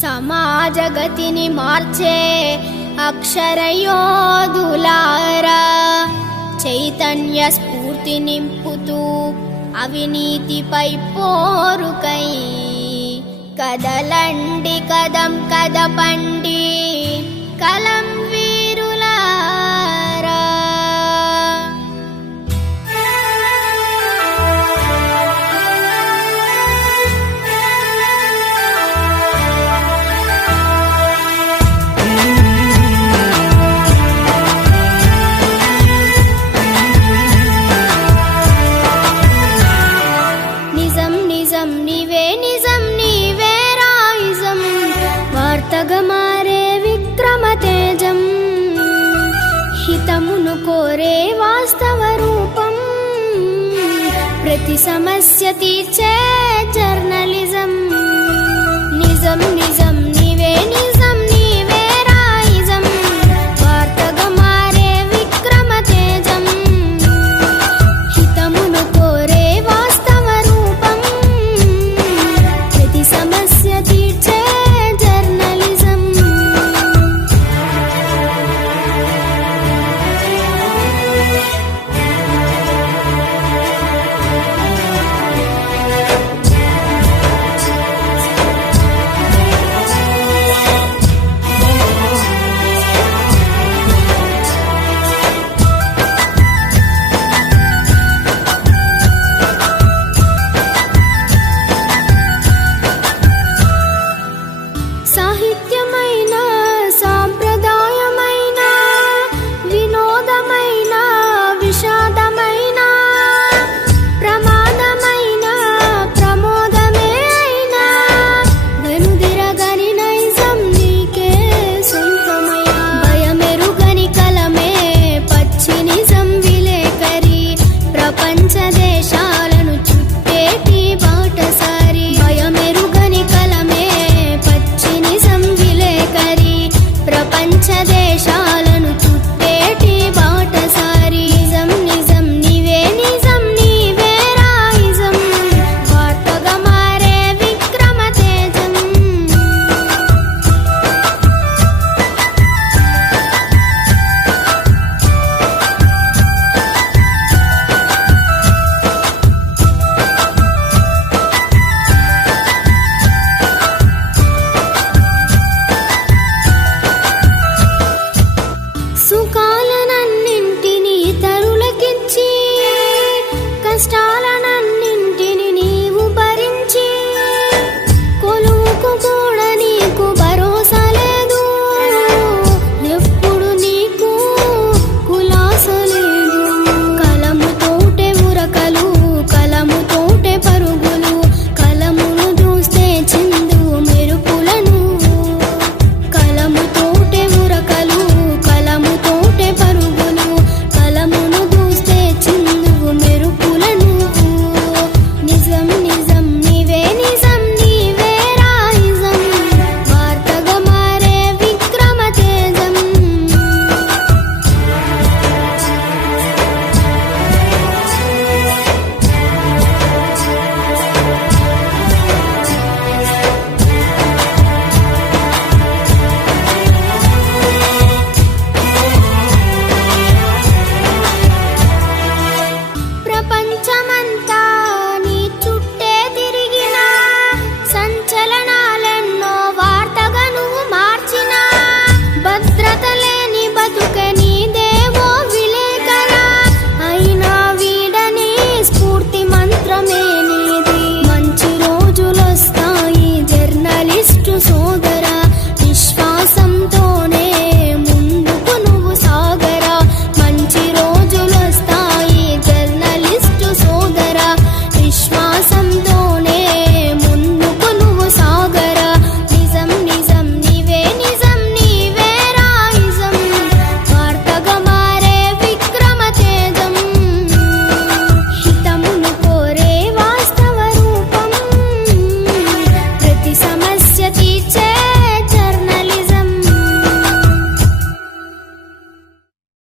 సమాజగతిని మార్చే అక్షరయోధులారా, చైతన్య స్ఫూర్తి నింపుతూ అవినీతిపై పోరుకై కదలండి కదం కదపండి కలం వీరులారా. నిజం నిజం నీవే నిజం నీవే రాయిజం, వార్తగా మారే విక్రమ తేజం, హితమును కోరే వాస్తవ రూపం, ప్రతి సమస్య తీర్చే జర్నలిజం. నిజం నిజం నీవే నిజం నీవే రాయిజం, వార్తగా మారే విక్రమ తేజం, హితమును కోరే వాస్తవ రూపం, ప్రతి సమస్య తీర్చే జర్నలిజం. సాహిత్యమైన సాంప్రదాయమైన వినోదమైన విషాదమైన ప్రమాదమైన ప్రమోదమే అయినా వెనుదిరగని నైజం నీకే సొంతమయ్యా. భయమెరుగని కలమే పచ్చి నిజం విలేకరి, ప్రపంచ దేశాలను